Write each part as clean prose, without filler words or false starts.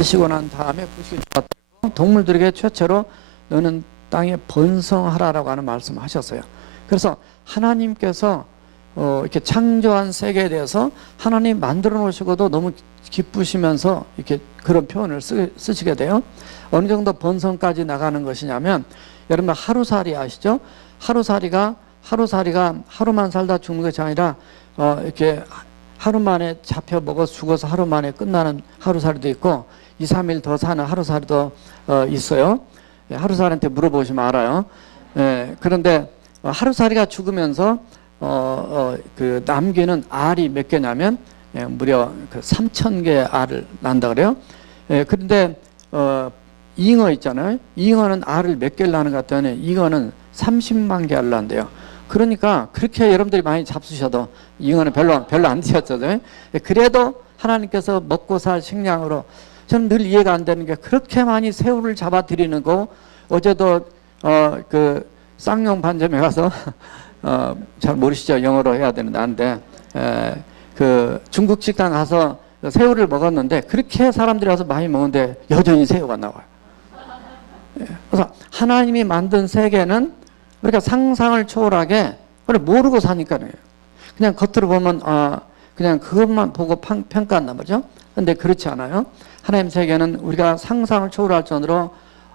만드시고 난 다음에 부식이 좋았다고 동물들에게 최초로 너는 땅에 번성하라라고 하는 말씀을 하셨어요. 그래서 하나님께서 이렇게 창조한 세계에 대해서 하나님 만들어 놓으시고도 너무 기쁘시면서 이렇게 그런 표현을 쓰시게 돼요. 어느 정도 번성까지 나가는 것이냐면, 여러분 하루살이 아시죠? 하루살이가 하루만 살다 죽는 것이 아니라 이렇게 하루 만에 잡혀 먹어서 죽어서 하루 만에 끝나는 하루살이도 있고 2, 3일 더 사는 하루살이도 있어요. 하루살이한테 물어보시면 알아요. 그런데 하루살이가 죽으면서 그 남기는 알이 몇 개냐면 무려 그 3,000개의 알을 난다 그래요. 그런데 잉어 있잖아요. 잉어는 알을 몇 개를 낳는 것 같더니 잉어는 30만 개 알을 낳는대요. 그러니까 그렇게 여러분들이 많이 잡수셔도 잉어는 별로 안 드셨잖아요. 그래도 하나님께서 먹고 살 식량으로, 저는 늘 이해가 안 되는 게 그렇게 많이 새우를 잡아 드리는 거. 어제도 그 쌍용 반점에 가서 잘 모르시죠? 영어로 해야 되는데 안 돼. 그 중국 식당 가서 새우를 먹었는데 그렇게 사람들이 와서 많이 먹는데 여전히 새우가 나와요. 그래서 하나님이 만든 세계는 우리가 상상을 초월하게 모르고 사니까요. 그냥 겉으로 보면 그냥 그것만 보고 평가한단 말이죠. 근데 그렇지 않아요. 하나님 세계는 우리가 상상을 초월할 정도로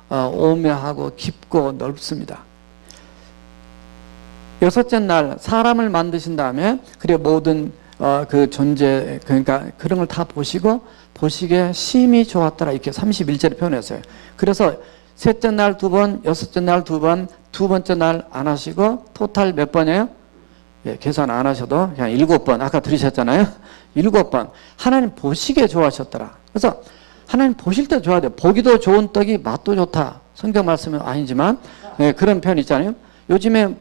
오묘하고 깊고 넓습니다. 여섯째 날 사람을 만드신 다음에 그리고 모든 그 존재, 그러니까 그런 걸 다 보시기에 심히 좋았더라, 이렇게 31절에 표현했어요. 그래서 셋째 날 2번, 여섯째 날 2번, 두 번째 날 안 하시고 토탈 몇 번이에요? 계산 안 하셔도 그냥 7번, 아까 들으셨잖아요. 7번 하나님 보시기에 좋아하셨더라. 그래서 하나님 보실 때 좋아야 돼요. 보기도 좋은 떡이 맛도 좋다, 성경 말씀은 아니지만 그런 표현 있잖아요. 요즘에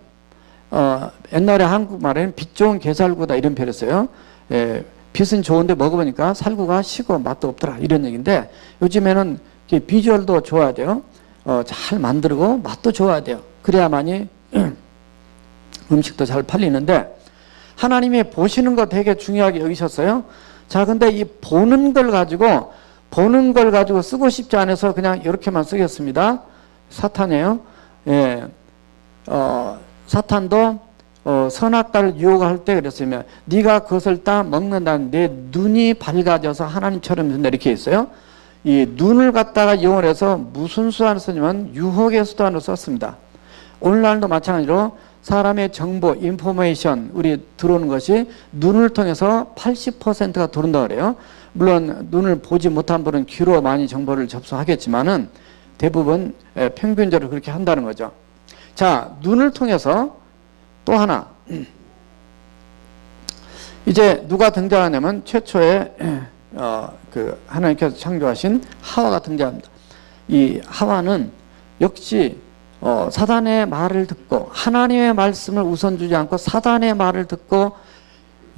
옛날에 한국말에는 빛 좋은 게살구다 이런 표현을 써요. 빛은 좋은데 먹어보니까 살구가 시고 맛도 없더라, 이런 얘기인데, 요즘에는 비주얼도 좋아야 돼요. 잘 만들고 맛도 좋아야 돼요. 그래야만이 음식도 잘 팔리는데, 하나님이 보시는 거 되게 중요하게 여기셨어요. 자, 근데 이 보는 걸 가지고 쓰고 싶지 않아서 그냥 이렇게만 쓰겠습니다. 사탄이에요. 사탄도 선악과를 유혹할 때 그랬으면 네가 그것을 따 먹는다는 내 눈이 밝아져서 하나님처럼 된다, 이렇게 있어요. 이 눈을 갖다가 이용해서 무슨 수단을 쓰냐면 유혹의 수단으로 썼습니다. 오늘날도 마찬가지로 사람의 정보, 인포메이션, 우리 들어오는 것이 눈을 통해서 80%가 들어온다 그래요. 물론 눈을 보지 못한 분은 귀로 많이 정보를 접수하겠지만은 대부분 평균적으로 그렇게 한다는 거죠. 자, 눈을 통해서 또 하나, 이제 누가 등장하냐면 최초의 그 하나님께서 창조하신 하와가 등장합니다. 이 하와는 역시 사단의 말을 듣고 하나님의 말씀을 우선 주지 않고 사단의 말을 듣고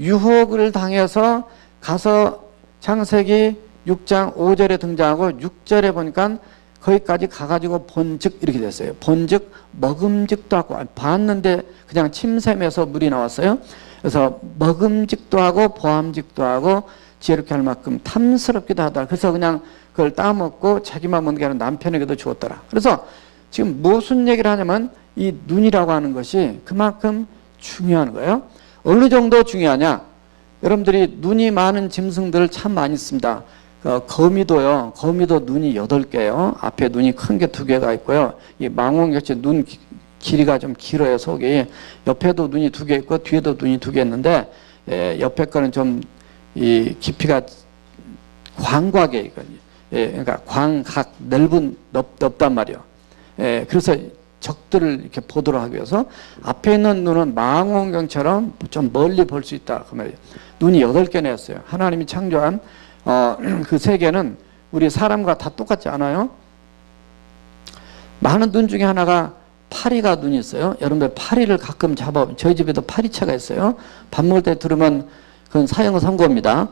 유혹을 당해서 가서 창세기 6장 5절에 등장하고 6절에 보니까 거기까지 가가지고 본즉 이렇게 됐어요. 본즉 먹음직도 하고, 봤는데 그냥 침샘에서 물이 나왔어요. 그래서 먹음직도 하고 보암직도 하고 지혜롭게 할 만큼 탐스럽기도 하다. 그래서 그냥 그걸 따먹고 자기만 먹는 게 아니라 남편에게도 주었더라. 그래서 지금 무슨 얘기를 하냐면 이 눈이라고 하는 것이 그만큼 중요한 거예요. 어느 정도 중요하냐? 여러분들이 눈이 많은 짐승들을 참 많이 씁니다. 거미도요. 거미도 눈이 8개예요. 앞에 눈이 큰 게 2개가 있고요. 이 망원경치 눈 길이가 좀 길어요, 속이. 옆에도 눈이 2개 있고 뒤에도 눈이 2개 있는데 옆에 거는 좀 이 깊이가 광각에 그러니까 광각 넓단 말이에요. 그래서 적들을 이렇게 보도록 하기 위해서 앞에 있는 눈은 망원경처럼 좀 멀리 볼 수 있다, 그 말이에요. 눈이 8개나 였어요. 하나님이 창조한 그 세계는 우리 사람과 다 똑같지 않아요? 많은 눈 중에 하나가 파리가 눈이 있어요. 여러분들 파리를 가끔 잡아보면, 저희 집에도 파리채가 있어요. 밥 먹을 때 들으면 그건 사형 선고입니다.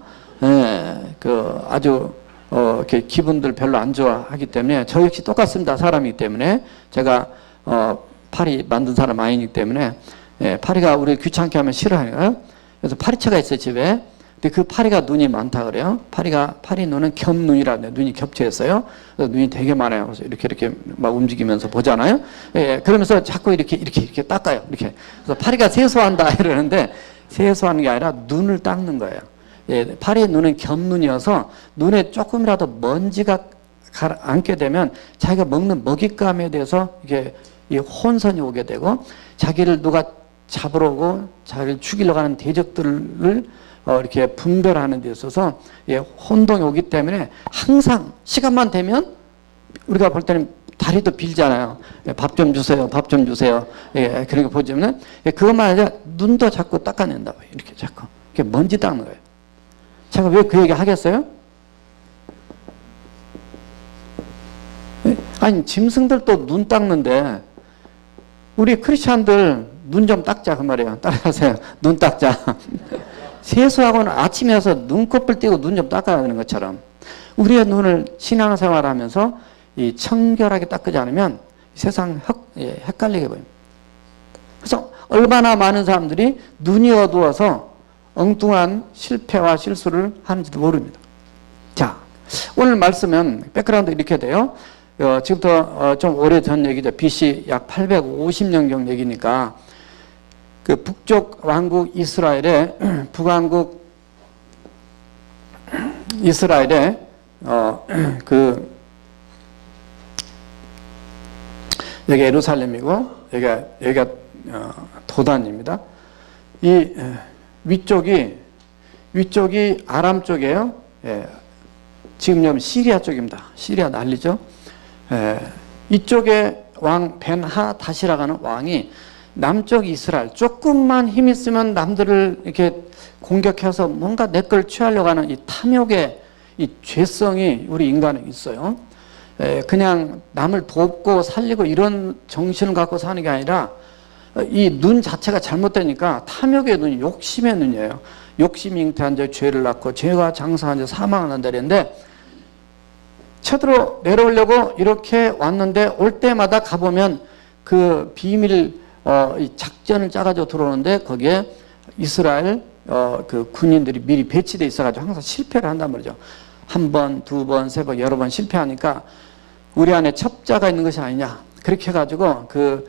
그 아주 이렇게 기분들 별로 안 좋아하기 때문에, 저 역시 똑같습니다. 사람이기 때문에. 제가 파리 만든 사람 아니기 때문에 파리가 우리 귀찮게 하면 싫어해요. 그래서 파리채가 있어요, 집에. 근데 그 파리가 눈이 많다 그래요. 파리 눈은 겹눈이라는데 눈이 겹쳐 있어요. 그래서 눈이 되게 많아요. 그래서 이렇게 막 움직이면서 보잖아요. 예, 그러면서 자꾸 이렇게 닦아요. 이렇게. 그래서 파리가 세수한다 이러는데 세수하는 게 아니라 눈을 닦는 거예요. 예, 파리의 눈은 겹눈이어서 눈에 조금이라도 먼지가 앉게 되면 자기가 먹는 먹잇감에 대해서 이게 이 혼선이 오게 되고 자기를 누가 잡으러 오고 자기를 죽이려고 하는 대적들을 이렇게 분별하는 데 있어서 예, 혼동이 오기 때문에 항상 시간만 되면 우리가 볼 때는 다리도 빌잖아요. 예, 밥 좀 주세요. 밥 좀 주세요. 예, 그런 거 보자면 예, 그것만 아니라 눈도 자꾸 닦아낸다고 이렇게 자꾸 이렇게 먼지 닦는 거예요. 제가 왜 그 얘기 하겠어요? 예? 아니 짐승들도 눈 닦는데 우리 크리스찬들 눈 좀 닦자 그 말이에요. 따라하세요. 눈 닦자. 세수하고는 아침에 와서 눈꺼풀 떼고 눈 좀 닦아야 되는 것처럼 우리의 눈을 신앙생활하면서 이 청결하게 닦지 않으면 세상 헷갈리게 보입니다. 그래서 얼마나 많은 사람들이 눈이 어두워서 엉뚱한 실패와 실수를 하는지도 모릅니다. 자, 오늘 말씀은 백그라운드 이렇게 돼요. 지금부터 좀 오래전 얘기죠. BC 약 850년경 얘기니까 그 북쪽 왕국 이스라엘의 북왕국 이스라엘의 여기 예루살렘이고 여기가 도단입니다. 이 위쪽이 아람 쪽이에요. 예, 지금 여기 시리아 쪽입니다. 시리아 난리죠. 예, 이쪽에 왕 벤하닷이라고 하는 왕이 남쪽 이스라엘 조금만 힘 있으면 남들을 이렇게 공격해서 뭔가 내 걸 취하려고 하는 이 탐욕의 이 죄성이 우리 인간에 있어요. 그냥 남을 돕고 살리고 이런 정신을 갖고 사는 게 아니라 이 눈 자체가 잘못되니까 탐욕의 눈이 욕심의 눈이에요. 욕심이 잉태한 자 죄를 낳고 죄가 장사한 자 사망을 한다 그랬는데 쳐들어 내려오려고 이렇게 왔는데 올 때마다 가보면 그 비밀 이 작전을 짜가지고 들어오는데 거기에 이스라엘 그 군인들이 미리 배치돼 있어가지고 항상 실패를 한단 말이죠. 한 번, 두 번, 세 번, 여러 번 실패하니까 우리 안에 첩자가 있는 것이 아니냐 그렇게 해가지고 그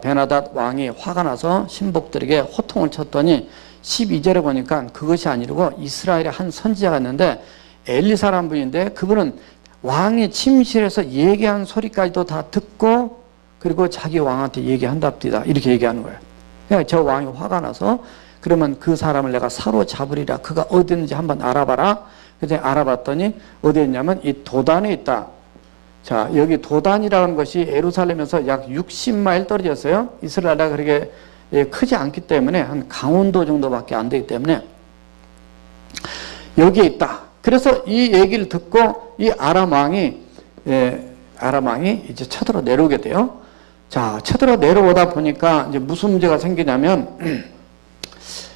베나닷 왕이 화가 나서 신복들에게 호통을 쳤더니 12절에 보니까 그것이 아니고 이스라엘의 한 선지자가 있는데 엘리사라는 분인데 그분은 왕이 침실에서 얘기한 소리까지도 다 듣고 그리고 자기 왕한테 얘기한답니다. 이렇게 얘기하는 거예요. 그러니까 저 왕이 화가 나서 그러면 그 사람을 내가 사로잡으리라. 그가 어디 있는지 한번 알아봐라. 그래서 알아봤더니 어디에 있냐면 이 도단에 있다. 자, 여기 도단이라는 것이 예루살렘에서 약 60마일 떨어졌어요. 이스라엘이 그렇게 크지 않기 때문에 한 강원도 정도밖에 안 되기 때문에 여기에 있다. 그래서 이 얘기를 듣고 이 아람 왕이 이제 쳐들어 내려오게 돼요. 자, 쳐들어 내려오다 보니까 이제 무슨 문제가 생기냐면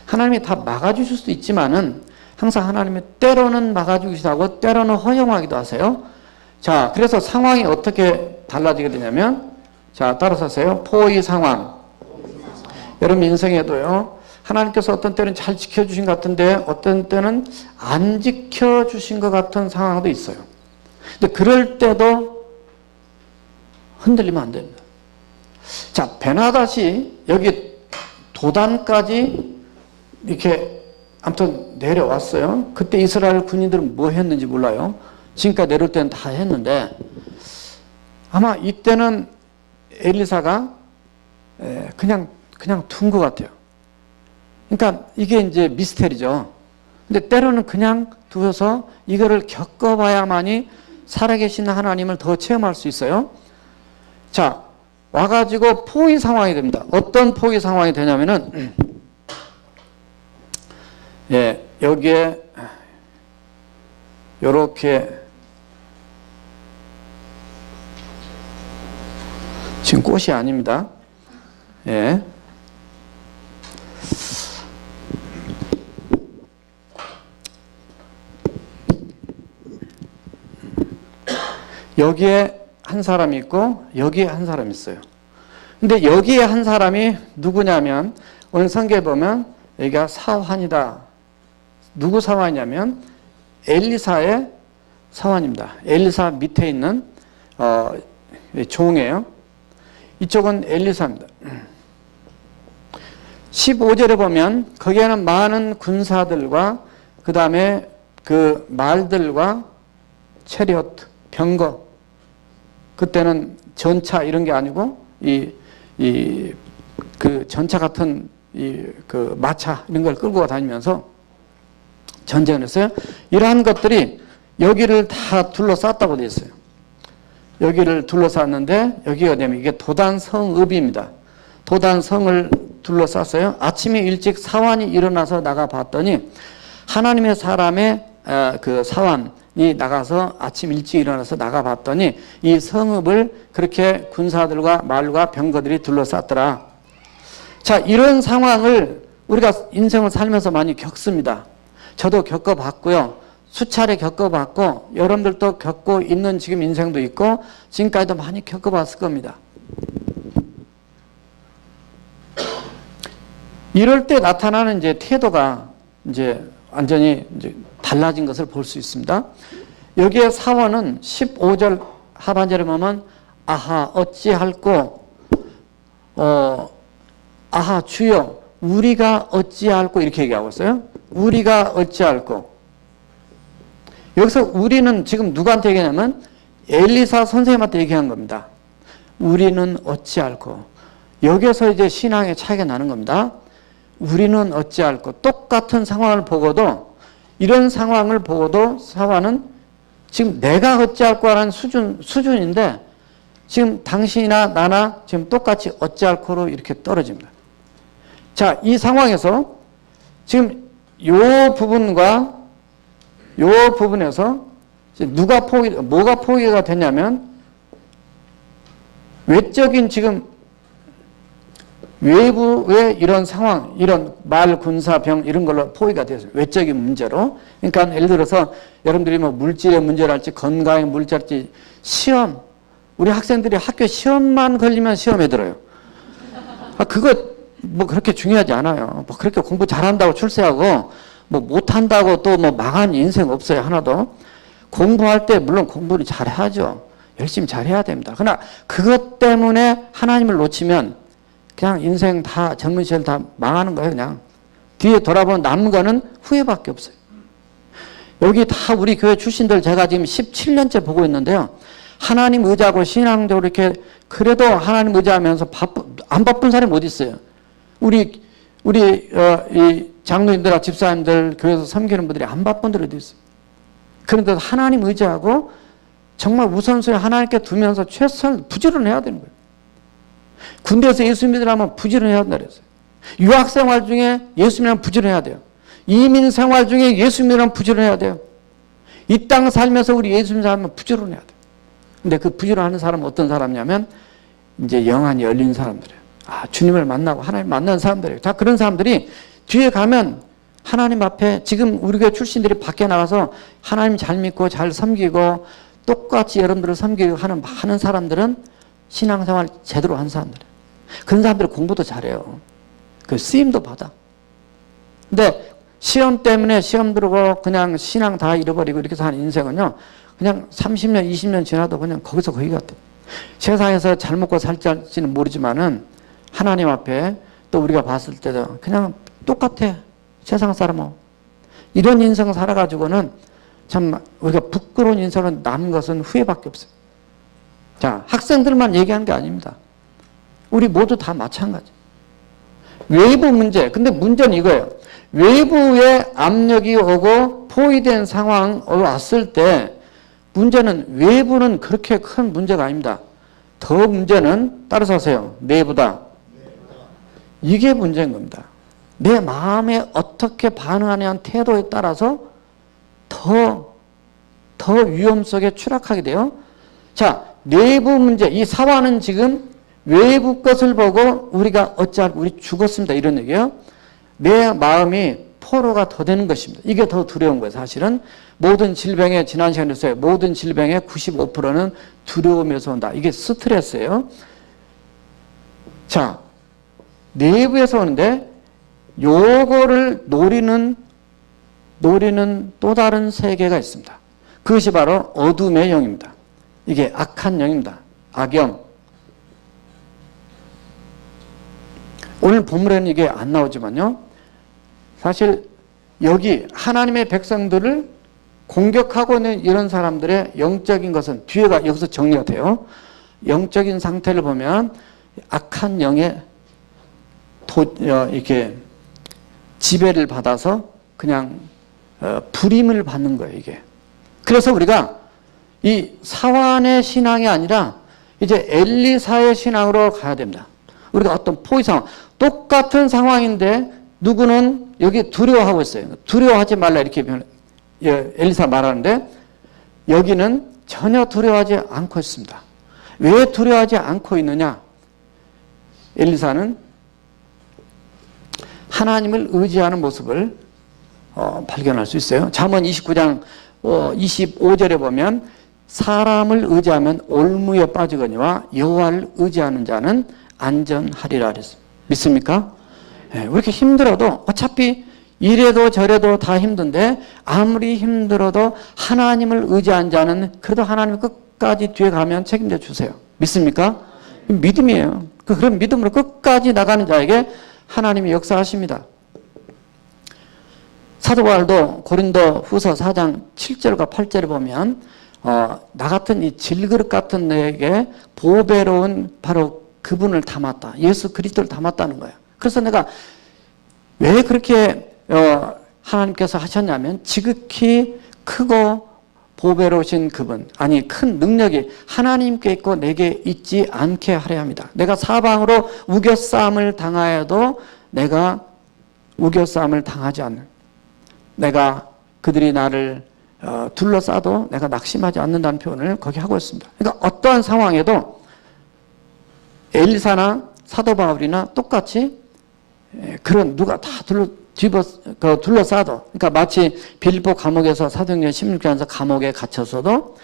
하나님이 다 막아주실 수도 있지만은 항상 하나님이 때로는 막아주기도 하고 때로는 허용하기도 하세요. 자, 그래서 상황이 어떻게 달라지게 되냐면 자, 따라서 하세요. 포위 상황. 여러분 인생에도요. 하나님께서 어떤 때는 잘 지켜주신 것 같은데 어떤 때는 안 지켜주신 것 같은 상황도 있어요. 근데 그럴 때도 흔들리면 안 됩니다. 자, 베나닷이 여기 도단까지 이렇게 아무튼 내려왔어요. 그때 이스라엘 군인들은 뭐 했는지 몰라요. 지금까지 내려올 때는 다 했는데 아마 이때는 엘리사가 그냥 둔 것 같아요. 그러니까 이게 이제 미스테리죠. 근데 때로는 그냥 두어서 이거를 겪어봐야만이 살아계신 하나님을 더 체험할 수 있어요. 자, 와가지고 포위 상황이 됩니다. 어떤 포위 상황이 되냐면은, 여기에, 요렇게, 지금 꽃이 아닙니다. 예. 여기에 한 사람이 있고 여기에 한 사람이 있어요. 근데 여기에 한 사람이 누구냐면 오늘 성경에 보면 여기가 사환이다. 누구 사환이냐면 엘리사의 사환입니다. 엘리사 밑에 있는 종이에요. 이쪽은 엘리사입니다. 15절에 보면 거기에는 많은 군사들과 그 다음에 그 말들과 체리엇, 병거, 그때는 전차 이런 게 아니고 그 전차 같은 그 마차 이런 걸 끌고 다니면서 전쟁을 했어요. 이러한 것들이 여기를 다 둘러쌌다고 되어 있어요. 여기를 둘러쌌는데 여기가 되면 이게 도단성읍입니다. 도단성을 둘러쌌어요. 아침에 일찍 사환이 일어나서 나가 봤더니 하나님의 사람의 그 사환이 나가서 아침 일찍 일어나서 나가 봤더니 이 성읍을 그렇게 군사들과 말과 병거들이 둘러쌌더라. 자, 이런 상황을 우리가 인생을 살면서 많이 겪습니다. 저도 겪어봤고요. 수차례 겪어봤고 여러분들도 겪고 있는 지금 인생도 있고 지금까지도 많이 겪어봤을 겁니다. 이럴 때 나타나는 이제 태도가 이제 완전히 이제 달라진 것을 볼 수 있습니다. 여기에 사원은 15절 하반절에 보면 아하 어찌할꼬 아하 주여 우리가 어찌할꼬 이렇게 얘기하고 있어요. 우리가 어찌할꼬. 여기서 우리는 지금 누구한테 얘기하냐면 엘리사 선생님한테 얘기한 겁니다. 우리는 어찌할꼬. 여기서 이제 신앙의 차이가 나는 겁니다. 우리는 어찌할꼬. 똑같은 상황을 보고도 이런 상황을 보고도 사화는 지금 내가 어찌할꼬라는 수준인데 지금 당신이나 나나 지금 똑같이 어찌할꼬로 이렇게 떨어집니다. 자, 이 상황에서 지금 요 부분과 요 부분에서 뭐가 포기가 됐냐면 외적인 지금 외부의 이런 상황, 이런 말, 군사, 병 이런 걸로 포기가 됐어요. 외적인 문제로. 그러니까 예를 들어서 여러분들이 뭐 물질의 문제랄지 건강의 문제랄지 시험, 우리 학생들이 학교 시험만 걸리면 시험에 들어요. 그거 뭐 그렇게 중요하지 않아요. 뭐 그렇게 공부 잘한다고 출세하고 뭐 못한다고 또 뭐 망한 인생 없어요. 하나도. 공부할 때 물론 공부를 잘해야죠. 열심히 잘해야 됩니다. 그러나 그것 때문에 하나님을 놓치면 그냥 인생 다 젊은 시절 다 망하는 거예요. 그냥 뒤에 돌아보면 남은 거는 후회밖에 없어요. 여기 다 우리 교회 출신들 제가 지금 17년째 보고 있는데요. 하나님 의지하고 신앙적으로 이렇게 그래도 하나님 의지하면서 안 바쁜 사람이 어디 있어요. 우리 이 장로님들과 집사님들 교회에서 섬기는 분들이 안 바쁜 분들이 어디 있어요. 그런데 하나님 의지하고 정말 우선순위 하나님께 두면서 최선을 부지런해야 되는 거예요. 군대에서 예수 믿으려면 부지런해야 한다 그랬어요. 유학생활 중에 예수 믿으면 부지런해야 돼요. 이민생활 중에 예수 믿으면 부지런해야 돼요. 이 땅 살면서 우리 예수 믿는 사람은 부지런해야 돼요. 근데 그 부지런하는 사람은 어떤 사람이냐면 이제 영안이 열린 사람들이에요. 주님을 만나고 하나님 만나는 사람들이에요. 자, 그런 사람들이 뒤에 가면 하나님 앞에 지금 우리 교회 출신들이 밖에 나가서 하나님 잘 믿고 잘 섬기고 똑같이 여러분들을 섬기고 하는 많은 사람들은 신앙생활 제대로 한 사람들이에요. 그런 사람들은 공부도 잘해요. 그 쓰임도 받아. 근데 시험 때문에 시험 들고 그냥 신앙 다 잃어버리고 이렇게 사는 인생은요. 그냥 30년, 20년 지나도 그냥 거기서 거기 같아요. 세상에서 잘 먹고 살지는 모르지만은 하나님 앞에 또 우리가 봤을 때도 그냥 똑같아. 세상 사람하고. 이런 인생 살아가지고는 참 우리가 부끄러운 인생으로 남은 것은 후회밖에 없어요. 자, 학생들만 얘기하는 게 아닙니다. 우리 모두 다 마찬가지. 외부 문제. 근데 문제는 이거예요. 외부의 압력이 오고 포위된 상황이 왔을 때 문제는 외부는 그렇게 큰 문제가 아닙니다. 더 문제는 따라서 하세요. 내부다. 이게 문제인 겁니다. 내 마음에 어떻게 반응하냐는 태도에 따라서 더 위험 속에 추락하게 돼요. 자, 내부 문제. 이 사화는 지금 외부 것을 보고 우리가 어찌할꼬 우리 죽었습니다. 이런 얘기예요. 내 마음이 포로가 더 되는 것입니다. 이게 더 두려운 거예요. 사실은 모든 질병의 지난 시간에 했어요. 모든 질병의 95%는 두려움에서 온다. 이게 스트레스예요. 자, 내부에서 오는데 요거를 노리는 노리는 또 다른 세계가 있습니다. 그것이 바로 어둠의 영입니다. 이게 악한 영입니다. 악영. 오늘 본문에는 이게 안 나오지만요. 사실 여기 하나님의 백성들을 공격하고 있는 이런 사람들의 영적인 것은 뒤에가 여기서 정리가 돼요. 영적인 상태를 보면 악한 영의 이렇게 지배를 받아서 그냥 불임을 받는 거예요, 이게. 그래서 우리가 이 사환의 신앙이 아니라 이제 엘리사의 신앙으로 가야 됩니다. 우리가 어떤 포위 상황, 똑같은 상황인데 누구는 여기 두려워하고 있어요. 두려워하지 말라 이렇게 엘리사 말하는데 여기는 전혀 두려워하지 않고 있습니다. 왜 두려워하지 않고 있느냐? 엘리사는 하나님을 의지하는 모습을 발견할 수 있어요. 잠언 29장 25절에 보면 사람을 의지하면 올무에 빠지거니와 여호와를 의지하는 자는 안전하리라 그랬습니다. 믿습니까? 네, 왜 이렇게 힘들어도 어차피 이래도 저래도 다 힘든데 아무리 힘들어도 하나님을 의지한 자는 그래도 하나님 끝까지 뒤에 가면 책임져 주세요. 믿습니까? 믿음이에요. 그런 믿음으로 끝까지 나가는 자에게 하나님이 역사하십니다. 사도 바울도 고린도 후서 4장 7절과 8절에 보면 나 같은 이 질그릇 같은 내게 보배로운 바로 그분을 담았다. 예수 그리스도를 담았다는 거예요. 그래서 내가 왜 그렇게 하나님께서 하셨냐면 지극히 크고 보배로우신 그분, 아니 큰 능력이 하나님께 있고 내게 있지 않게 하려 합니다. 내가 사방으로 우겨싸움을 당하여도 내가 우겨싸움을 당하지 않는, 내가 그들이 나를 둘러싸도 내가 낙심하지 않는다는 표현을 거기 하고 있습니다. 그러니까 어떠한 상황에도 엘리사나 사도 바울이나 똑같이 그런 누가 다 둘러싸도, 그러니까 마치 빌립보 감옥에서 사도행전 16장에서 감옥에 갇혔어도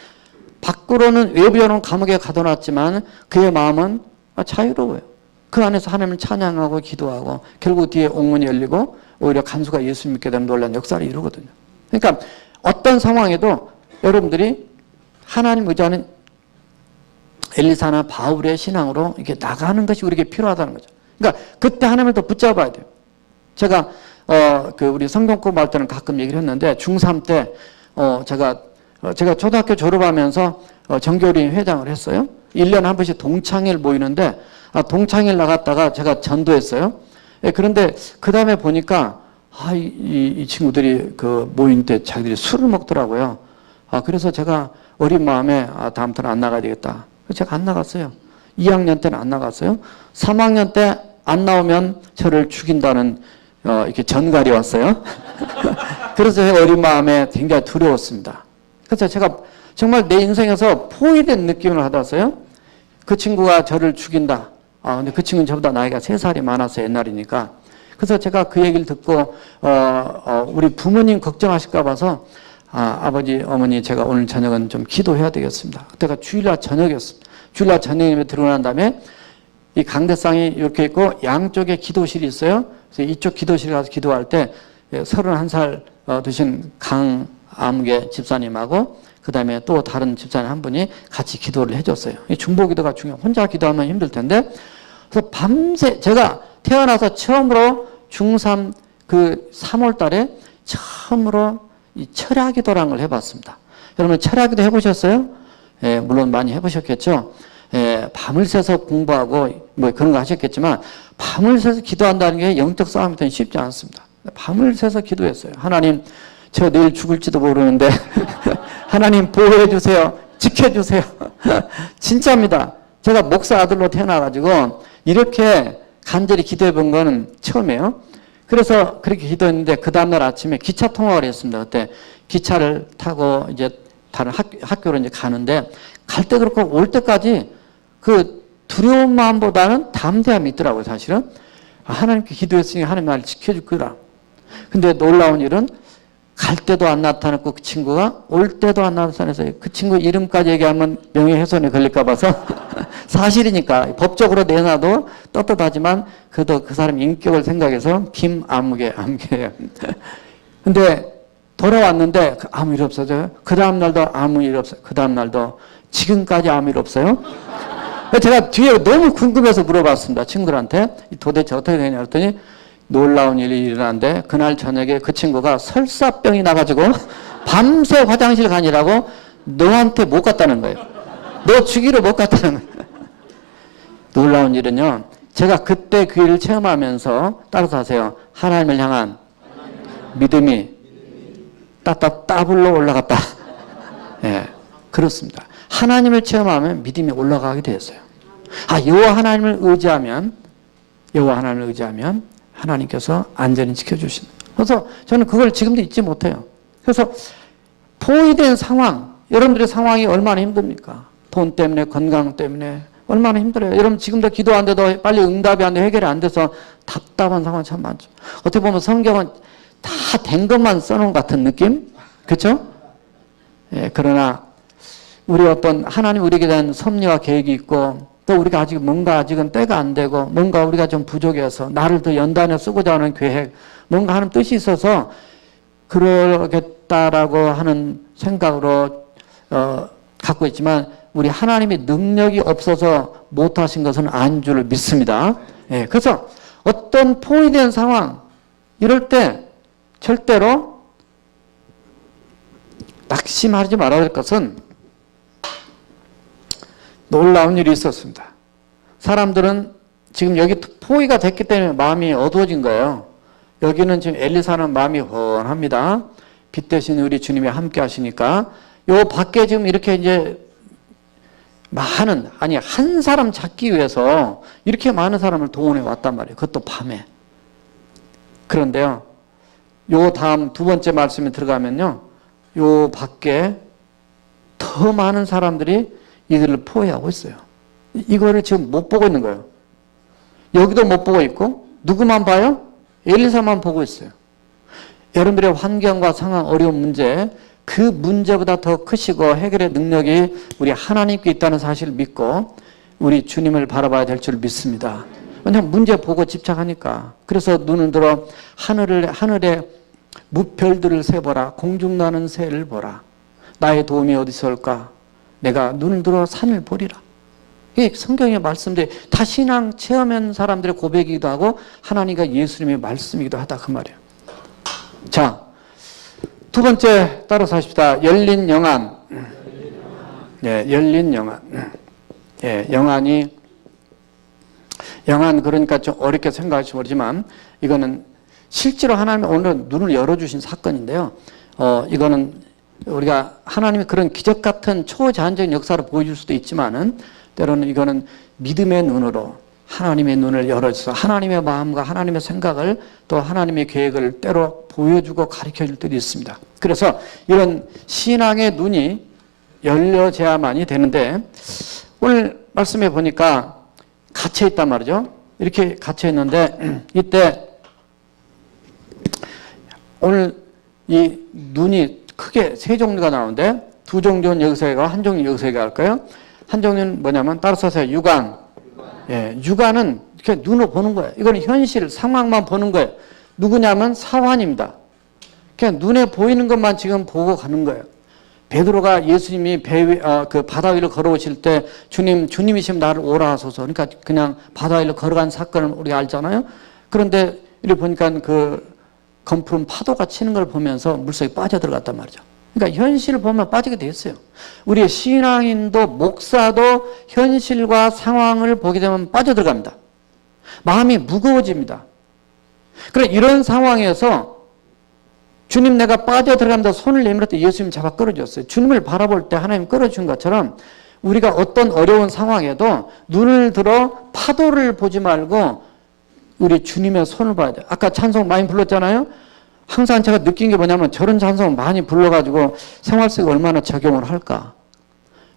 밖으로는 외부에는 감옥에 가둬놨지만 그의 마음은 자유로워요. 그 안에서 하나님을 찬양하고 기도하고 결국 뒤에 옥문이 열리고 오히려 간수가 예수 믿게 되는 놀라운 역사를 이루거든요. 그러니까 어떤 상황에도 여러분들이 하나님 의지하는 엘리사나 바울의 신앙으로 이렇게 나가는 것이 우리에게 필요하다는 거죠. 그러니까 그때 하나님을 더 붙잡아야 돼요. 제가 우리 성경 공부할 때는 가끔 얘기를 했는데 중3 때 제가 초등학교 졸업하면서 정교리 회장을 했어요. 1년에 한 번씩 동창회를 모이는데 동창회를 나갔다가 제가 전도했어요. 그런데 그 다음에 보니까 이 친구들이 그 모임 때 자기들이 술을 먹더라고요. 그래서 제가 어린 마음에 다음부터는 안 나가야 되겠다. 그래서 제가 안 나갔어요. 2학년 때는 안 나갔어요. 3학년 때 안 나오면 저를 죽인다는 이렇게 전갈이 왔어요. 그래서 제가 어린 마음에 굉장히 두려웠습니다. 그래서 제가 정말 내 인생에서 포위된 느낌을 받았어요. 그 친구가 저를 죽인다. 근데 그 친구는 저보다 나이가 3살이 많아서 옛날이니까. 그래서 제가 그 얘기를 듣고 우리 부모님 걱정하실까 봐서 아버지, 어머니 제가 오늘 저녁은 좀 기도해야 되겠습니다. 그때가 주일날 저녁이었습니다. 주일날 저녁에 들어고 난 다음에 이 강대상이 이렇게 있고 양쪽에 기도실이 있어요. 그래서 이쪽 기도실에 가서 기도할 때 31살 되신 강암계 집사님하고 그 다음에 또 다른 집사님 한 분이 같이 기도를 해줬어요. 이 중보기도가 중요해요. 혼자 기도하면 힘들 텐데. 그래서 밤새 제가 태어나서 처음으로 중3 그 3월 달에 처음으로 이 철야기도라는 걸 해봤습니다. 여러분 철야기도 해보셨어요? 물론 많이 해보셨겠죠. 밤을 새서 공부하고 뭐 그런 거 하셨겠지만 밤을 새서 기도한다는 게 영적 싸움이 쉽지 않습니다. 밤을 새서 기도했어요. 하나님, 저 내일 죽을지도 모르는데 하나님 보호해 주세요. 지켜주세요. 진짜입니다. 제가 목사 아들로 태어나가지고 이렇게 간절히 기도해 본 거는 처음이에요. 그래서 그렇게 기도했는데 그 다음날 아침에 기차 통학을 했습니다. 그때 기차를 타고 이제 다른 학교로 이제 가는데 갈 때 그렇고 올 때까지 그 두려운 마음보다는 담대함이 있더라고요, 사실은. 하나님께 기도했으니 하나님 나를 지켜줄 거라. 근데 놀라운 일은 갈 때도 안 나타났고 그 친구가 올 때도 안 나타나서 그 친구 이름까지 얘기하면 명예훼손에 걸릴까 봐서 사실이니까 법적으로 내놔도 떳떳하지만 그래도 그 사람 인격을 생각해서 김암무개, 암개예요. 근데 돌아왔는데 아무 일 없어져요. 그 다음 날도 아무 일 없어요. 그 다음 날도 지금까지 아무 일 없어요. 제가 뒤에 너무 궁금해서 물어봤습니다. 친구들한테 도대체 어떻게 되냐 했더니 놀라운 일이 일어났는데 그날 저녁에 그 친구가 설사병이 나가지고 밤새 화장실 가니라고 너한테 못 갔다는 거예요. 너 주기로 못 갔다는 거예요. 놀라운 일은요. 제가 그때 그 일을 체험하면서 따라서 하세요. 하나님을 향한 믿음이 따블로 올라갔다. 예, 그렇습니다. 하나님을 체험하면 믿음이 올라가게 되었어요. 여호와 하나님을 의지하면 하나님께서 안전히 지켜주신다. 그래서 저는 그걸 지금도 잊지 못해요. 그래서 포위된 상황, 여러분들의 상황이 얼마나 힘듭니까? 돈 때문에, 건강 때문에 얼마나 힘들어요. 여러분 지금도 기도 안 돼도 빨리 응답이 안 돼, 해결이 안 돼서 답답한 상황 참 많죠. 어떻게 보면 성경은 다 된 것만 써놓은 것 같은 느낌? 그렇죠? 예, 그러나 우리 어떤 하나님 우리에게 대한 섭리와 계획이 있고 또 우리가 아직 뭔가 아직은 때가 안 되고 뭔가 우리가 좀 부족해서 나를 더 연단해 쓰고자 하는 계획, 뭔가 하는 뜻이 있어서 그러겠다라고 하는 생각으로 갖고 있지만 우리 하나님의 능력이 없어서 못하신 것은 아닌 줄 믿습니다. 예, 그래서 어떤 포위된 상황 이럴 때 절대로 낙심하지 말아야 될 것은 놀라운 일이 있었습니다. 사람들은 지금 여기 포위가 됐기 때문에 마음이 어두워진 거예요. 여기는 지금 엘리사는 마음이 훤합니다. 빛 대신 우리 주님이 함께 하시니까 요 밖에 지금 이렇게 이제 한 사람 찾기 위해서 이렇게 많은 사람을 동원해 왔단 말이에요. 그것도 밤에. 그런데요, 요 다음 두 번째 말씀에 들어가면요, 요 밖에 더 많은 사람들이 이들을 포위하고 있어요. 이거를 지금 못 보고 있는 거예요. 여기도 못 보고 있고, 누구만 봐요? 엘리사만 보고 있어요. 여러분들의 환경과 상황, 어려운 문제, 그 문제보다 더 크시고 해결의 능력이 우리 하나님께 있다는 사실을 믿고 우리 주님을 바라봐야 될 줄 믿습니다. 왜냐하면 문제 보고 집착하니까. 그래서 눈을 들어 하늘에 무별들을 세보라. 공중 나는 새를 보라. 나의 도움이 어디서 올까? 내가 눈을 들어 산을 보리라. 이게 성경의 말씀인데 다 신앙 체험한 사람들의 고백이기도 하고 하나님과 예수님의 말씀이기도 하다 그 말이에요. 자, 두 번째 따라서 하십시다. 열린 영안. 예, 열린 영안. 예, 영안 그러니까 좀 어렵게 생각할지 모르지만 이거는 실제로 하나님이 오늘 눈을 열어주신 사건인데요. 이거는 우리가 하나님이 그런 기적 같은 초자연적인 역사를 보여줄 수도 있지만은 때로는 이거는 믿음의 눈으로 하나님의 눈을 열어줘서 하나님의 마음과 하나님의 생각을 또 하나님의 계획을 때로 보여주고 가르쳐줄 때도 있습니다. 그래서 이런 신앙의 눈이 열려져야만이 되는데 오늘 말씀해 보니까 갇혀 있단 말이죠. 이렇게 갇혀 있는데 이때 오늘 이 눈이 크게 세 종류가 나오는데 두 종류는 여기서 해가 한 종류 여기서 해가 할까요? 한 종류는 뭐냐면 따라서 하세요. 육안. 예, 육안은 이렇게 눈으로 보는 거예요. 이거는 현실 상황만 보는 거예요. 누구냐면 사환입니다. 그냥 눈에 보이는 것만 지금 보고 가는 거예요. 베드로가 예수님이 그 바다 위를 걸어오실 때 주님이시면 나를 오라 하소서. 그러니까 그냥 바다 위를 걸어간 사건을 우리가 알잖아요. 그런데 이렇게 보니까 그 검푸른 파도가 치는 걸 보면서 물속에 빠져들어갔단 말이죠. 그러니까 현실을 보면 빠지게 돼 있어요. 우리 신앙인도 목사도 현실과 상황을 보게 되면 빠져들어갑니다. 마음이 무거워집니다. 그래 이런 상황에서 주님 내가 빠져들어갑니다. 손을 내밀을 때 예수님 잡아 끌어줬어요. 주님을 바라볼 때 하나님 끌어준 것처럼 우리가 어떤 어려운 상황에도 눈을 들어 파도를 보지 말고 우리 주님의 손을 봐야 돼요. 아까 찬송 많이 불렀잖아요. 항상 제가 느낀 게 뭐냐면 저런 찬송 많이 불러가지고 생활 속에 얼마나 적용을 할까.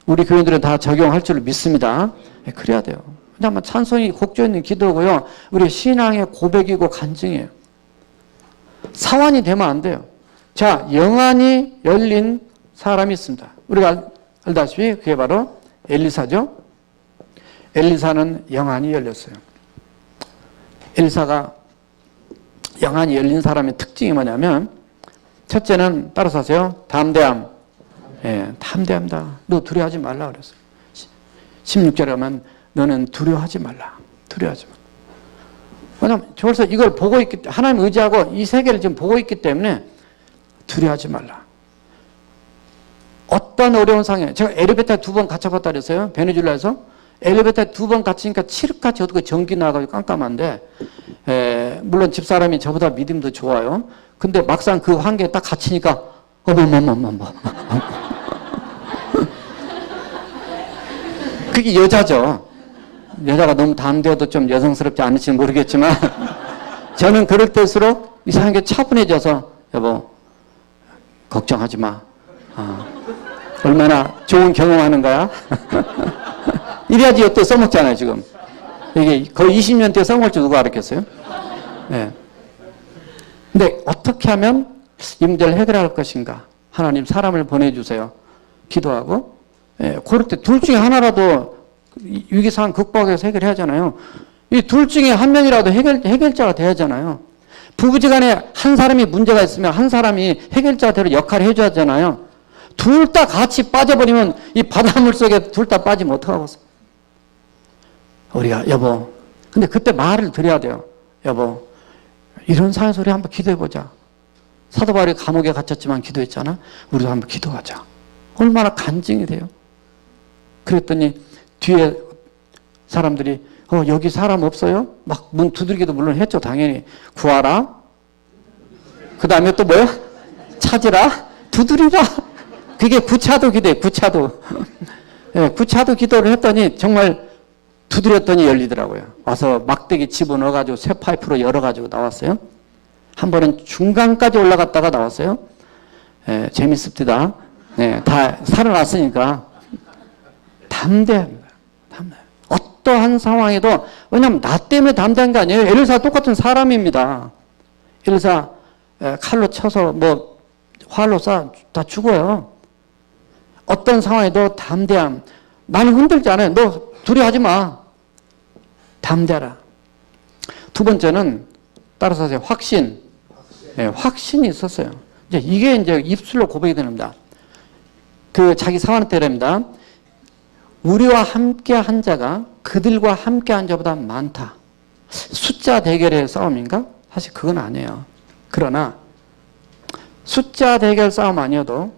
우리 교인들은 다 적용할 줄 믿습니다. 네, 그래야 돼요. 왜냐하면 찬송이 곡조 있는 기도고요. 우리 신앙의 고백이고 간증이에요. 사환이 되면 안 돼요. 자, 영안이 열린 사람이 있습니다. 우리가 알다시피 그게 바로 엘리사죠. 엘리사는 영안이 열렸어요. 엘리사가 영안이 열린 사람의 특징이 뭐냐면 첫째는 따라서 하세요. 담대함. 예, 담대합니다. 너 두려워하지 말라 그랬어요. 16절에 하면 너는 두려워하지 말라. 두려워하지 말라. 왜냐하면 저기서 이걸 보고 있기 때문에, 하나님 의지하고 이 세계를 지금 보고 있기 때문에 두려워하지 말라. 어떤 어려운 상황에, 제가 엘리베이터에 2번 갇혀봤다 그랬어요. 베네수엘라에서. 엘리베이터에 2번 갇히니까 칠흑같이 어떻게 전기 나가지고 깜깜한데, 물론 집사람이 저보다 믿음도 좋아요. 근데 막상 그 환경에 딱 갇히니까, 어머머머머머. 그게 여자죠. 여자가 너무 담대어도 좀 여성스럽지 않을지 모르겠지만, 저는 그럴 때일수록 이상하게 차분해져서, 여보, 걱정하지 마. 얼마나 좋은 경험하는 거야? 이래야지 여태 써먹잖아요, 지금. 이게 거의 20년 때 써먹을 줄 누가 알았겠어요? 네. 근데 어떻게 하면 이 문제를 해결할 것인가? 하나님 사람을 보내주세요. 기도하고. 예, 그럴 때 둘 중에 하나라도 위기상황 극복해서 해결해야잖아요. 이 둘 중에 한 명이라도 해결자가 돼야잖아요. 부부지간에 한 사람이 문제가 있으면 한 사람이 해결자대로 역할을 해줘야 하잖아요. 둘 다 같이 빠져버리면 이 바닷물 속에 둘 다 빠지면 어떡하겠어? 우리가 여보, 근데 그때 말을 드려야 돼요. 여보, 이런 상황에서 우리 한번 기도해보자. 사도 바울이 감옥에 갇혔지만 기도했잖아. 우리도 한번 기도하자. 얼마나 간증이 돼요. 그랬더니 뒤에 사람들이 여기 사람 없어요? 막 문 두들기도 물론 했죠. 당연히. 구하라. 그 다음에 또 뭐요? 찾으라. 두드리라. 그게 구차도 기도예요. 구차도. 네, 구차도 기도를 했더니 정말 두드렸더니 열리더라고요. 와서 막대기 집어넣어가지고 쇠 파이프로 열어가지고 나왔어요. 한 번은 중간까지 올라갔다가 나왔어요. 네, 재밌습니다. 네, 다 살아났으니까. 담대합니다. 담대. 어떠한 상황에도, 왜냐하면 나 때문에 담대한 게 아니에요. 엘리사 똑같은 사람입니다. 엘리사 칼로 쳐서 뭐 활로 쏴 다 죽어요. 어떤 상황에도 담대함. 나는 흔들지 않아요. 너 두려워하지 마. 담대하라. 두 번째는 따라서 하세요. 확신. 네, 확신이 있었어요. 이게 이제 입술로 고백이 됩니다. 그 자기 사환 때랍니다. 우리와 함께 한 자가 그들과 함께 한 자보다 많다. 숫자 대결의 싸움인가? 사실 그건 아니에요. 그러나 숫자 대결 싸움 아니어도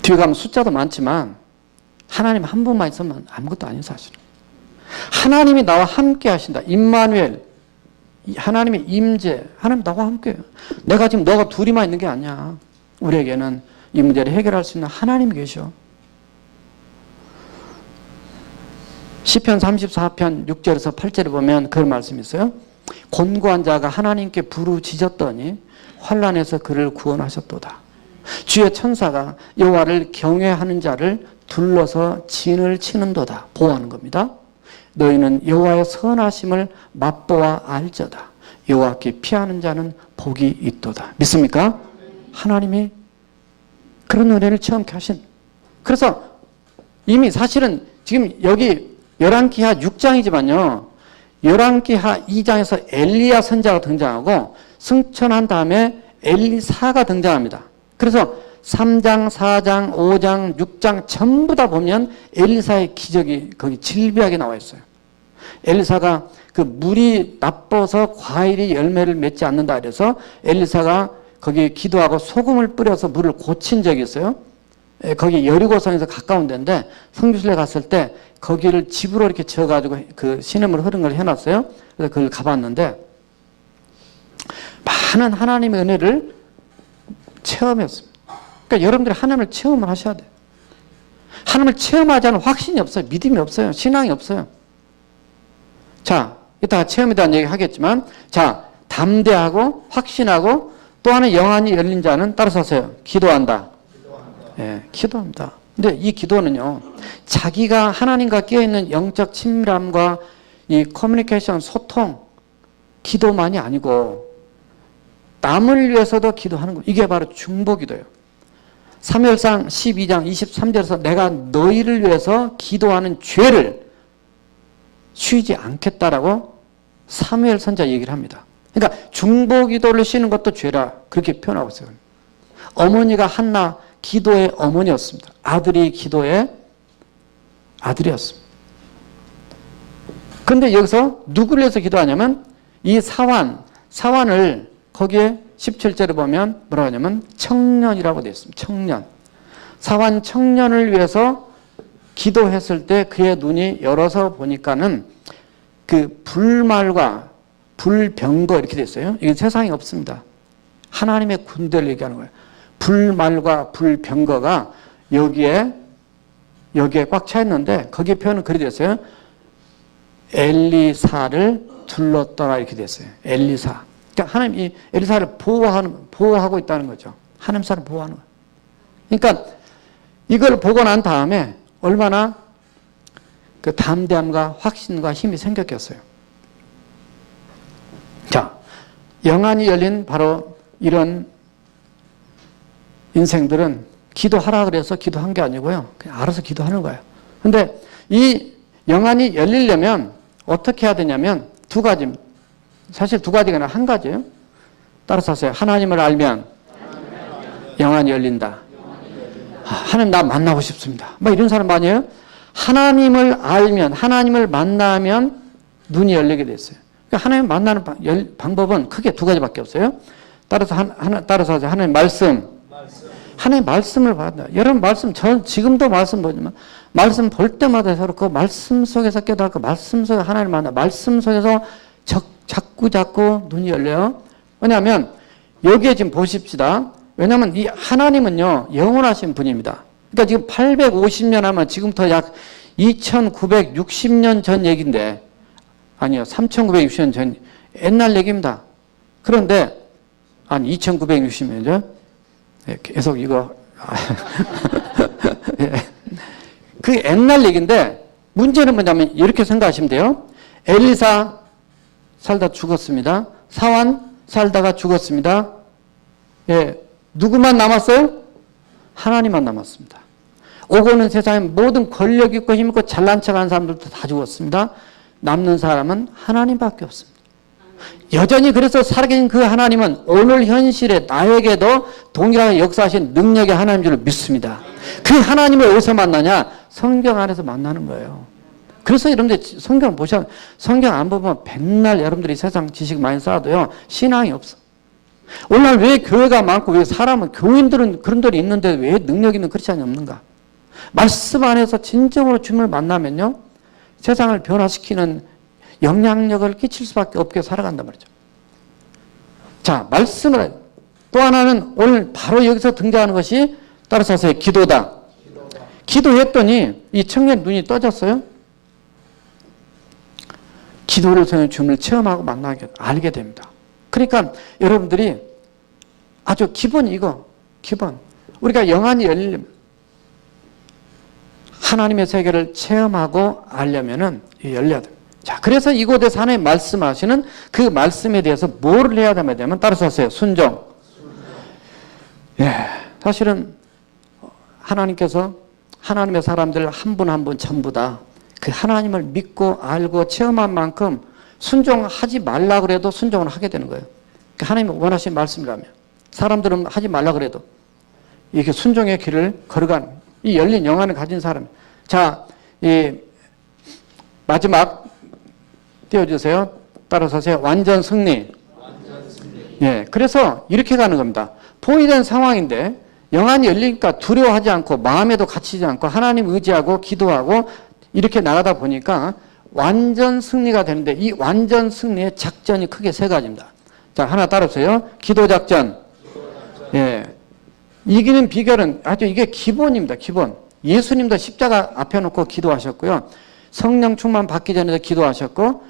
뒤에 가면 숫자도 많지만 하나님 한 분만 있으면 아무것도 아니에요, 사실은. 하나님이 나와 함께 하신다. 임마누엘. 하나님의 임재. 하나님 나와 함께 해요. 내가 지금 너가 둘이만 있는 게 아니야. 우리에게는 이 문제를 해결할 수 있는 하나님이 계셔. 시편 34편 6절에서 8절에 보면 그런 말씀이 있어요. 곤고한 자가 하나님께 부르짖었더니 환난에서 그를 구원하셨도다. 주의 천사가 여호와를 경외하는 자를 둘러서 진을 치는도다. 보호하는 겁니다. 너희는 여호와의 선하심을 맛보아 알저다. 여호와께 피하는 자는 복이 있도다. 믿습니까? 하나님이 그런 은혜를 체험케 하신. 그래서 이미 사실은 지금 여기 열왕기하 6장이지만요. 열왕기하 2장에서 엘리야 선자가 등장하고 승천한 다음에 엘리사가 등장합니다. 그래서 3장, 4장, 5장, 6장 전부 다 보면 엘리사의 기적이 거기 질비하게 나와 있어요. 엘리사가 그 물이 나빠서 과일이 열매를 맺지 않는다 그래서 엘리사가 거기 기도하고 소금을 뿌려서 물을 고친 적이 있어요. 거기 여리고성에서 가까운 데인데 성지순례 갔을 때 거기를 집으로 이렇게 지어가지고 그 시냇물 흐른 걸 해놨어요. 그래서 그걸 가봤는데 많은 하나님의 은혜를 체험했습니다. 그러니까 여러분들이 하나님을 체험을 하셔야 돼요. 하나님을 체험하지 않은 확신이 없어요. 믿음이 없어요. 신앙이 없어요. 자, 이따가 체험에 대한 얘기 하겠지만, 자, 담대하고 확신하고 또 하나 영안이 열린 자는 따라서 하세요. 기도한다. 예, 기도합니다. 근데 이 기도는요, 자기가 하나님과 끼어있는 영적 친밀함과 이 커뮤니케이션, 소통, 기도만이 아니고 남을 위해서도 기도하는 거예요. 이게 바로 중보기도예요. 사무엘상 12장 23절에서 내가 너희를 위해서 기도하는 죄를 쉬지 않겠다라고 사무엘 선자 얘기를 합니다. 그러니까 중보기도를 쉬는 것도 죄라 그렇게 표현하고 있어요. 어머니가 한나 기도의 어머니였습니다. 아들이 기도의 아들이었습니다. 그런데 여기서 누구를 위해서 기도하냐면 이 사환을 거기에 17절에 보면 뭐라고 하냐면 청년이라고 되어 있습니다. 청년. 사환 청년을 위해서 기도했을 때 그의 눈이 열어서 보니까는 그 불말과 불병거 이렇게 됐어요. 이건 세상에 없습니다. 하나님의 군대를 얘기하는 거예요. 불말과 불병거가 여기에 꽉 차 있는데 거기에 표현은 그리 됐어요. 엘리사를 둘렀더라 이렇게 됐어요. 엘리사. 그러니까 하나님 이 엘리사를 보호하고 있다는 거죠. 하나님 사람 보호하는 거예요. 그러니까 이걸 보고 난 다음에 얼마나 그 담대함과 확신과 힘이 생겼겠어요. 자, 영안이 열린 바로 이런 인생들은 기도하라 그래서 기도한 게 아니고요. 그냥 알아서 기도하는 거예요. 근데 이 영안이 열리려면 어떻게 해야 되냐면 두 가지, 사실 두 가지가 아니라 한 가지예요. 따라서 하세요. 하나님을 알면 영안이 열린다. 하나님 나 만나고 싶습니다. 막 이런 사람 아니에요? 하나님을 알면, 하나님을 만나면 눈이 열리게 됐어요. 그러니까 하나님 만나는 방법은 크게 두 가지밖에 없어요. 따라서 하세요. 하나님 말씀. 하나님 말씀을 받는다. 여러분 말씀, 전 지금도 말씀 보지만 말씀 볼 때마다 서로 그 말씀 속에서 깨닫고 말씀 속에 하나님을 만나. 말씀 속에서 자꾸 눈이 열려요. 왜냐하면 여기에 지금 보십시다. 왜냐하면 이 하나님은요 영원하신 분입니다. 그러니까 지금 850년 하면 지금부터 약 2960년 전 얘기인데 아니요 3960년 전 옛날 얘기입니다. 그런데 아니 2960년이죠. 계속 이거 그 옛날 얘기인데 문제는 뭐냐면 이렇게 생각하시면 돼요. 엘리사 살다 죽었습니다. 사환 살다가 죽었습니다. 예, 누구만 남았어요? 하나님만 남았습니다. 오고 오는 세상에 모든 권력 있고 힘 있고 잘난 척하는 사람들도 다 죽었습니다. 남는 사람은 하나님밖에 없습니다. 여전히 그래서 살아계신 그 하나님은 오늘 현실에 나에게도 동일하게 역사하신 능력의 하나님인 줄 믿습니다. 그 하나님을 어디서 만나냐? 성경 안에서 만나는 거예요. 그래서 여러분들 성경 보셔, 성경 안 보면 백날 여러분들이 세상 지식 많이 쌓아도요 신앙이 없어. 오늘날 왜 교회가 많고 왜 사람은 교인들은 그런 들이 있는데 왜 능력 있는 크리스찬이 없는가? 말씀 안에서 진정으로 주님을 만나면요 세상을 변화시키는 영향력을 끼칠 수밖에 없게 살아간단 말이죠. 자, 말씀을 또 하나는 오늘 바로 여기서 등장하는 것이 따라서 하세요. 기도다. 기도했더니 이 청년 눈이 떠졌어요. 기도를 통해 주님을 체험하고 만나게 알게 됩니다. 그러니까 여러분들이 아주 기본 이거 기본 우리가 영안이 열리려면 하나님의 세계를 체험하고 알려면은 열려야 됩니다. 자, 그래서 이곳에서 하나님 말씀하시는 그 말씀에 대해서 뭐를 해야 되냐면 따라서 하세요. 순종. 예, 사실은 하나님께서 하나님의 사람들 한 분 한 분 전부 다 그 하나님을 믿고 알고 체험한 만큼 순종하지 말라 그래도 순종을 하게 되는 거예요. 하나님이 원하시는 말씀이라면 사람들은 하지 말라 그래도 이렇게 순종의 길을 걸어간 이 열린 영안을 가진 사람. 자, 이 마지막 띄워주세요. 따라서 하세요. 완전 승리. 예, 그래서 이렇게 가는 겁니다. 포위된 상황인데 영안이 열리니까 두려워하지 않고 마음에도 갇히지 않고 하나님 의지하고 기도하고 이렇게 나가다 보니까 완전 승리가 되는데 이 완전 승리의 작전이 크게 세 가지입니다. 자, 하나 따라서요. 기도 작전. 예, 이기는 비결은 아주 이게 기본입니다. 기본. 예수님도 십자가 앞에 놓고 기도하셨고요. 성령 충만 받기 전에도 기도하셨고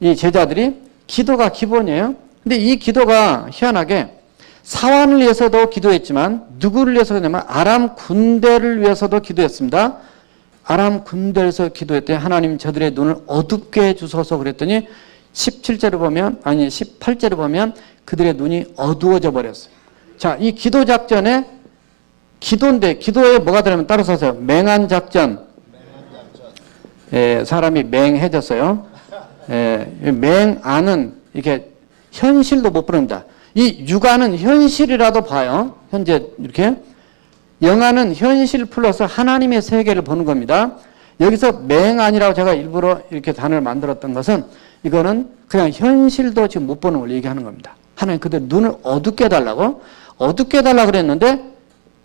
이 제자들이 기도가 기본이에요. 근데 이 기도가 희한하게 사환을 위해서도 기도했지만 누구를 위해서 그러냐면 아람 군대를 위해서도 기도했습니다. 아람 군대에서 기도했더니 하나님 저들의 눈을 어둡게 해주소서 그랬더니 17절을 보면 아니 18절을 보면 그들의 눈이 어두워져 버렸어요. 자, 이 기도 작전에 기도인데 기도에 뭐가 들어가면 따라서 하세요. 맹한 작전. 예, 사람이 맹해졌어요. 예, 맹안은 이렇게 현실도 못 보는다. 이 육아는 현실이라도 봐요. 현재 이렇게. 영아는 현실 플러스 하나님의 세계를 보는 겁니다. 여기서 맹아니라고 제가 일부러 이렇게 단어를 만들었던 것은 이거는 그냥 현실도 지금 못 보는 걸 얘기하는 겁니다. 하나님 그들 눈을 어둡게 해달라고? 어둡게 해달라고 그랬는데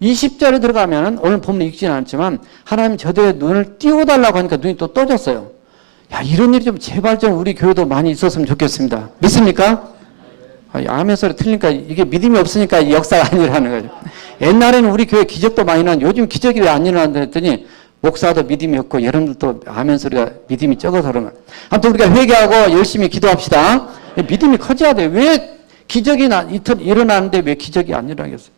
20절에 들어가면 오늘 본문 읽지는 않지만 하나님 저들의 눈을 띄워달라고 하니까 눈이 또 떠졌어요. 야, 이런 일이 좀 제발 좀 우리 교회도 많이 있었으면 좋겠습니다. 믿습니까? 아멘 소리 틀리니까 이게 믿음이 없으니까 역사가 아니라는 거죠. 옛날에는 우리 교회 기적도 많이 난 요즘 기적이 왜 안 일어난다 했더니 목사도 믿음이 없고 여러분들도 아멘 소리가 믿음이 적어서 그런 거예요. 아무튼 우리가 회개하고 열심히 기도합시다. 믿음이 커져야 돼요. 왜 기적이 일어나는데 왜 기적이 안 일어나겠어요?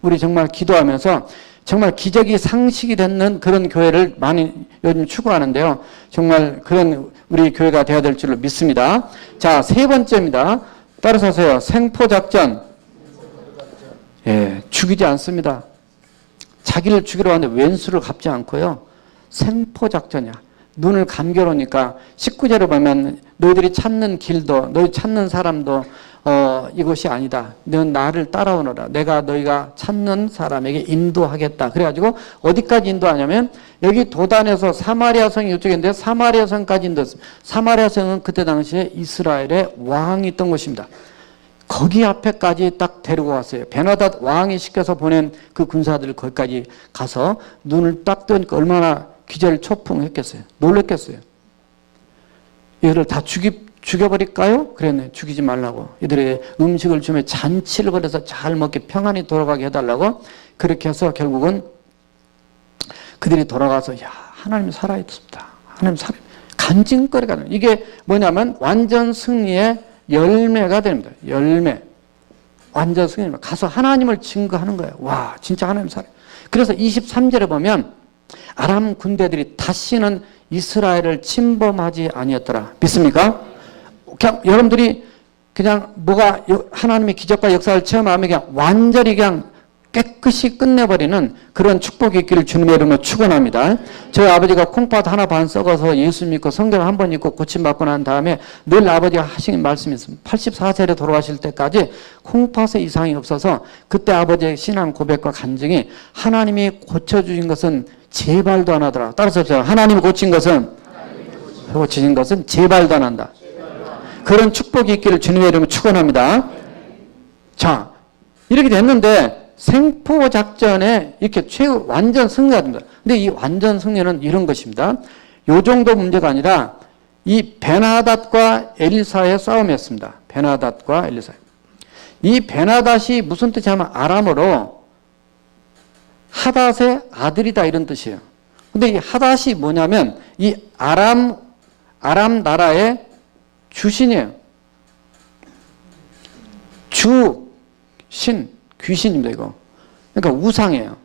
우리 정말 기도하면서 정말 기적이 상식이 되는 그런 교회를 많이 요즘 추구하는데요. 정말 그런 우리 교회가 되어야 될 줄로 믿습니다. 자, 세 번째입니다. 따라서 하세요. 생포작전. 예, 죽이지 않습니다. 자기를 죽이러 왔는데 왼수를 갚지 않고요. 생포작전이야. 눈을 감겨놓으니까 19절에 보면 너희들이 찾는 길도 너희 찾는 사람도 이것이 아니다. 넌 나를 따라오너라. 내가 너희가 찾는 사람에게 인도하겠다. 그래가지고 어디까지 인도하냐면 여기 도단에서 사마리아 성이 이쪽인데 사마리아 성까지 인도했습니다. 사마리아 성은 그때 당시에 이스라엘의 왕이 있던 곳입니다. 거기 앞에까지 딱 데리고 왔어요. 베나닷 왕이 시켜서 보낸 그 군사들 거기까지 가서 눈을 딱 뜨니까 얼마나 기절초풍했겠어요. 놀랬겠어요. 이거를 다 죽여버릴까요? 그랬네. 죽이지 말라고. 이들의 음식을 주면 잔치를 벌여서 잘 먹게 평안히 돌아가게 해달라고 그렇게 해서 결국은 그들이 돌아가서 야 하나님이 살아있습니다. 하나님 간증거리가 됩니다. 이게 뭐냐면 완전 승리의 열매가 됩니다. 열매. 완전 승리입니다. 가서 하나님을 증거하는 거예요. 와 진짜 하나님 살아요. 그래서 23절에 보면 아람 군대들이 다시는 이스라엘을 침범하지 아니었더라. 믿습니까? 그냥 여러분들이 그냥 뭐가 하나님의 기적과 역사를 체험하면 그냥 완전히 그냥 깨끗이 끝내버리는 그런 축복이 있기를 주님의 이름으로 축원합니다. 저희 아버지가 콩팥 하나 반 썩어서 예수 믿고 성경 한 번 읽고 고침받고 난 다음에 늘 아버지가 하신 말씀이 있습니다. 84세에 돌아가실 때까지 콩팥에 이상이 없어서 그때 아버지의 신앙 고백과 간증이 하나님이 고쳐주신 것은 제발도 안 하더라. 따라서 하나님이 고친 것은 제발도 안 한다. 그런 축복이 있기를 주님의 이름으로 축원합니다. 자, 이렇게 됐는데 생포작전에 이렇게 완전 승리가 됩니다. 근데 이 완전 승리는 이런 것입니다. 요 정도 문제가 아니라 이 베나닷과 엘리사의 싸움이었습니다. 베나닷과 엘리사. 이 베나닷이 무슨 뜻이냐면 아람어로 하닷의 아들이다 이런 뜻이에요. 근데 이 하닷이 뭐냐면 이 아람 나라의 주신이에요. 주신, 귀신입니다, 이거. 그러니까 우상이에요.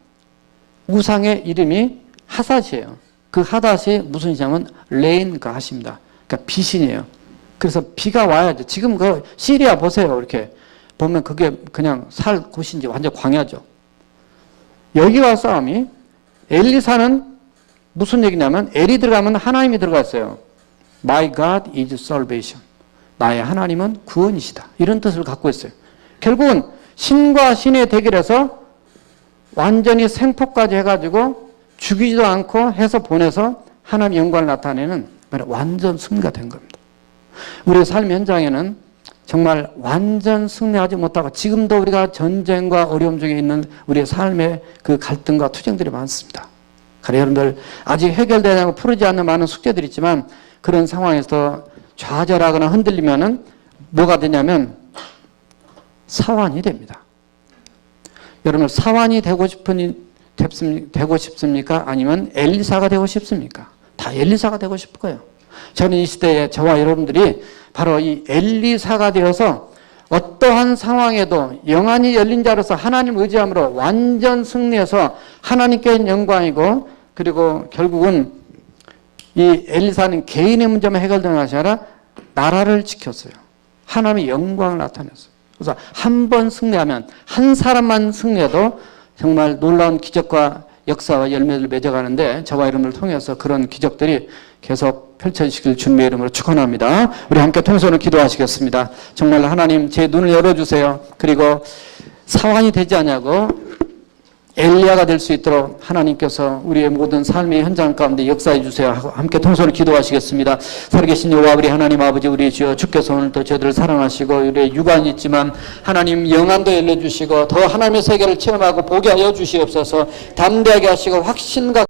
우상의 이름이 하닷이에요. 그 하닷이 무슨 이냐면 레인 가하십니다. 그러니까 비신이에요. 그래서 비가 와야죠. 지금 그 시리아 보세요. 이렇게 보면 그게 그냥 살 곳인지 완전 광야죠. 여기와 싸움이 엘리사는 무슨 얘기냐면 엘이 들어가면 하나님이 들어갔어요. My God is salvation. 나의 하나님은 구원이시다. 이런 뜻을 갖고 있어요. 결국은 신과 신의 대결에서 완전히 생포까지 해가지고 죽이지도 않고 해서 보내서 하나님의 영광을 나타내는 완전 승리가 된 겁니다. 우리의 삶 현장에는 정말 완전 승리하지 못하고 지금도 우리가 전쟁과 어려움 중에 있는 우리의 삶의 그 갈등과 투쟁들이 많습니다. 그래 여러분들 아직 해결되지 않고 풀어지지 않는 많은 숙제들이 있지만 그런 상황에서 좌절하거나 흔들리면은 뭐가 되냐면 사환이 됩니다. 여러분 사환이 되고 싶습니까? 아니면 엘리사가 되고 싶습니까? 다 엘리사가 되고 싶을 거예요. 저는 이 시대에 저와 여러분들이 바로 이 엘리사가 되어서 어떠한 상황에도 영안이 열린 자로서 하나님 의지함으로 완전 승리해서 하나님께 영광이고 그리고 결국은 이 엘리사는 개인의 문제만 해결되는 것이 아니라 나라를 지켰어요. 하나님의 영광을 나타냈어요. 그래서 한 번 승리하면 한 사람만 승리해도 정말 놀라운 기적과 역사와 열매를 맺어가는데 저와 여러분을 통해서 그런 기적들이 계속 펼쳐지길 주님의 이름으로 축원합니다. 우리 함께 통성으로 기도하시겠습니다. 정말 하나님 제 눈을 열어주세요. 그리고 사환이 되지 않냐고 엘리야가 될 수 있도록 하나님께서 우리의 모든 삶의 현장 가운데 역사해 주세요 하고 함께 통성으로 기도하시겠습니다. 살아계신 여호와 우리 하나님 아버지 우리 주여 주께서 오늘도 저희들을 사랑하시고 우리의 육안이 있지만 하나님 영안도 열려주시고 더 하나님의 세계를 체험하고 보게 하여 주시옵소서. 담대하게 하시고 확신과